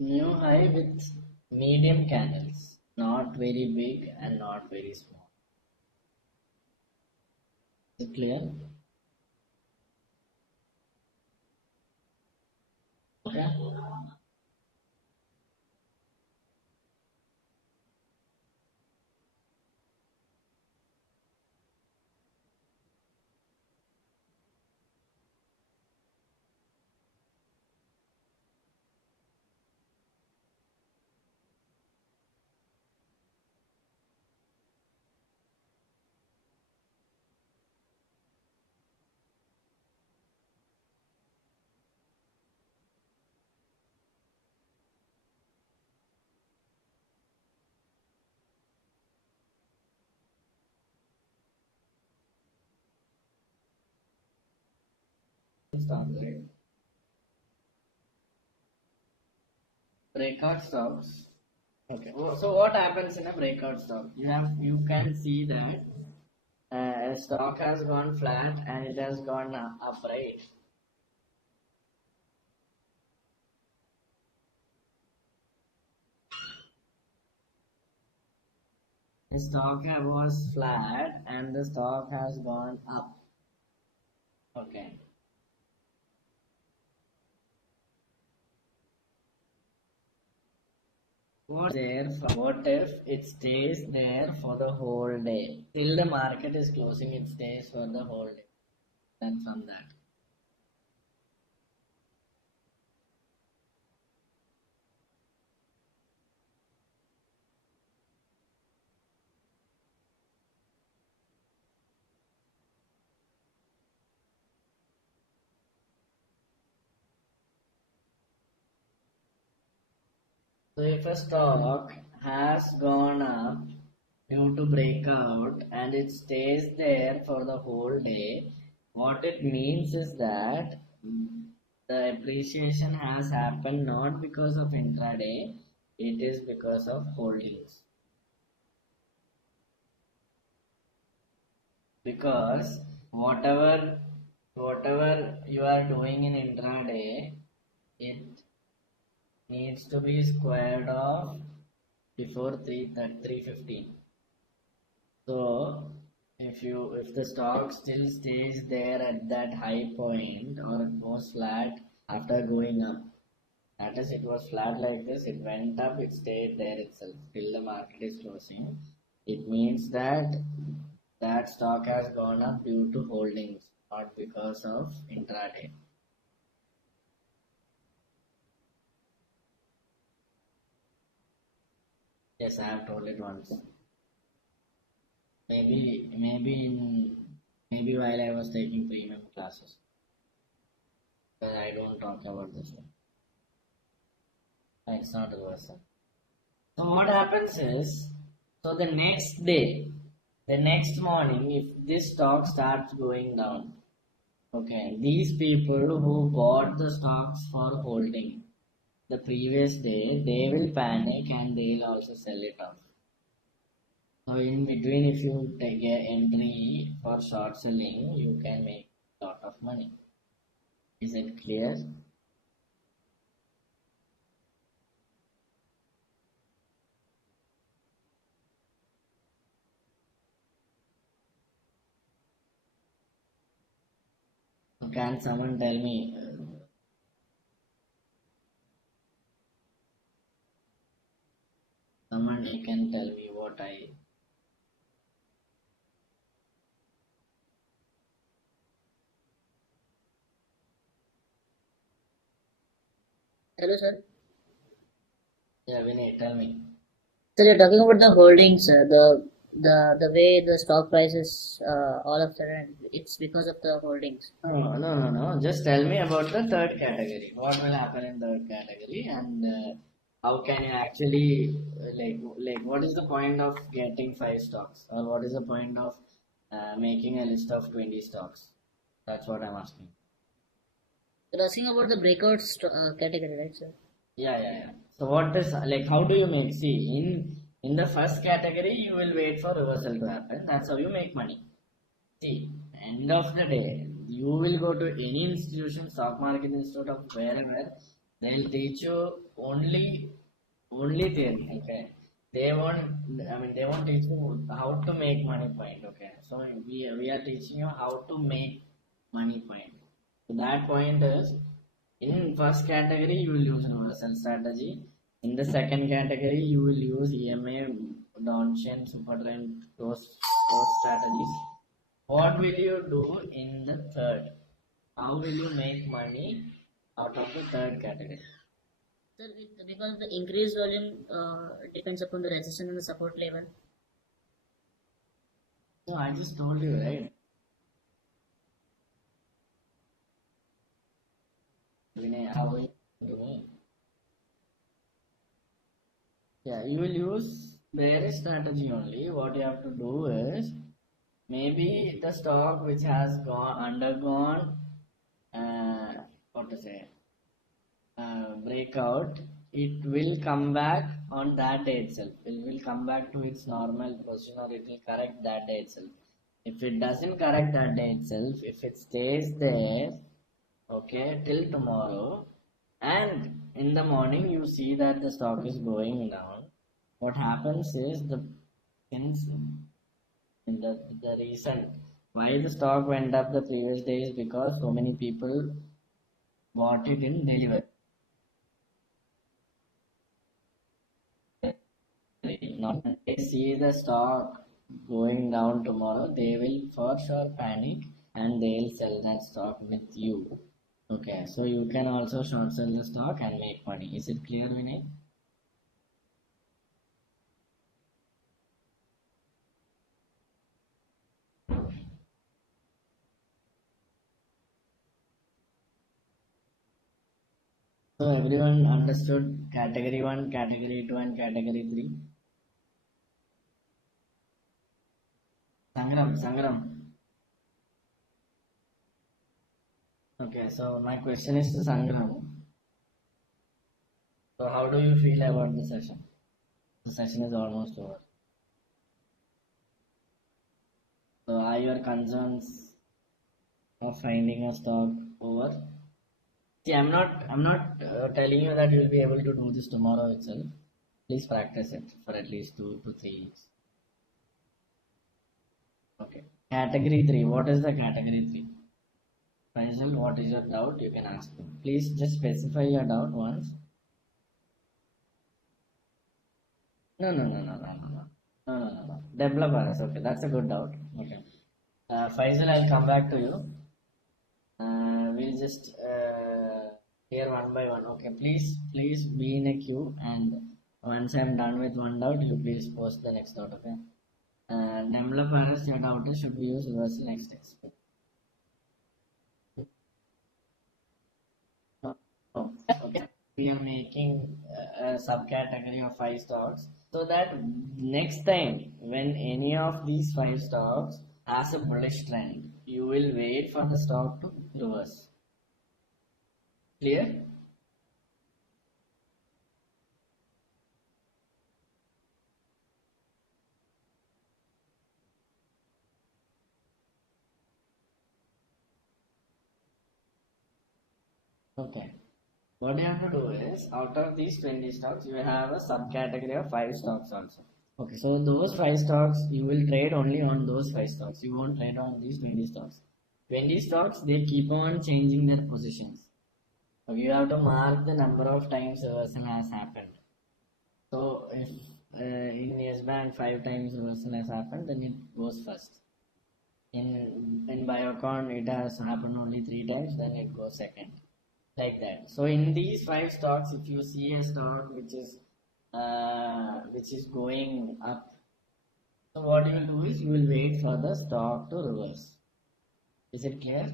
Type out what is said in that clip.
New high with medium candles, not very big and not very small. Is it clear? Okay. Start, right? Breakout stocks. Okay. So what happens in a breakout stock? You can see that a stock has gone flat and it has gone up, right? The stock was flat and the stock has gone up. Okay. What if it stays there for the whole day? Till the market is closing, it stays for the whole day. Then from that. So if a stock has gone up due to breakout and it stays there for the whole day, what it means is that the appreciation has happened not because of intraday, it is because of holdings. Because whatever you are doing in intraday, it needs to be squared off before 315. So if the stock still stays there at that high point or it goes flat after going up, that is, it was flat like this, it went up, it stayed there itself till the market is closing. It means that that stock has gone up due to holdings, not because of intraday. Yes, I have told it once. Maybe while I was taking premium classes, but I don't talk about this one. It's not a person. So what happens is, so the next day, the next morning, if this stock starts going down, okay, these people who bought the stocks for holding the previous day, they will panic and they'll also sell it off. So in between, if you take a entry for short selling, you can make a lot of money. Is it clear? Can someone tell me? Someone can tell me what I. Hello, sir. Yeah, Vinay, tell me. So you're talking about the holdings, the way the stock prices all of a sudden it's because of the holdings. No. Just tell me about the third category. What will happen in third category, and how can you actually what is the point of getting five stocks, or what is the point of making a list of 20 stocks? That's what I'm asking. You're asking about the breakout category, right, sir? Yeah. So what is how do you make? See, in the first category, you will wait for reversal to happen. That's how you make money. See, end of the day, you will go to any institution, stock market institute of wherever, They'll teach you only theory. Okay. They won't teach you how to make money point. Okay. So we are teaching you how to make money point. So that point is, in first category you will use universal strategy. In the second category you will use EMA, Donchian, Supertrend, those strategies. What will you do in the third? How will you make money out of the third category? Sir, because the increased volume depends upon the resistance and the support level. No, I just told you, right? Vinay, how will you do it? Yeah, you will use bearish strategy only. What you have to do is, maybe the stock which has undergone what to say, breakout, it will come back on that day itself. It will come back to its normal position, or it will correct that day itself. If it doesn't correct that day itself, if it stays there, okay, till tomorrow, and in the morning you see that the stock is going down, what happens is, since in the reason why the stock went up the previous day is because so many people bought it in delivery. Not they see the stock going down tomorrow, they will for sure panic and they'll sell that stock with you. Okay, so you can also short sell the stock and make money. Is it clear, Vinay? So everyone understood category 1, category 2 and category 3? Sangram. Okay, so my question is to Sangram. So how do you feel about the session? The session is almost over. So are your concerns of finding a stock over? See, I'm not telling you that you'll be able to do this tomorrow itself. Please practice it for at least 2 to 3 weeks. Okay. Category 3. What is the category 3? Faisal, what is your doubt? You can ask me. Please just specify your doubt once. No. Developers. Okay, that's a good doubt. Okay. Faisal, I'll come back to you. We'll just clear one by one. Okay, please be in a queue, and once I'm done with one doubt, you please post the next doubt. Okay. Developers, your doubt is, should we use reversal next text? Oh, okay. We are making a subcategory of 5 stocks, so that next time when any of these 5 stocks has a bullish trend, you will wait for the stock to reverse. Clear? Okay. What you have to do is, out of these 20 stocks, you have a subcategory of 5 stocks also. Okay, so those 5 stocks, you will trade only on those 5 stocks. You won't trade on these 20 stocks. 20 stocks, they keep on changing their positions. So you have to mark the number of times reversal has happened. So if in Yes Bank 5 times reversal has happened, then it goes first. In Biocon it has happened only 3 times, then it goes second. Like that. So in these 5 stocks, if you see a stock which is going up, so what you will do is, you will wait for the stock to reverse. Is it clear?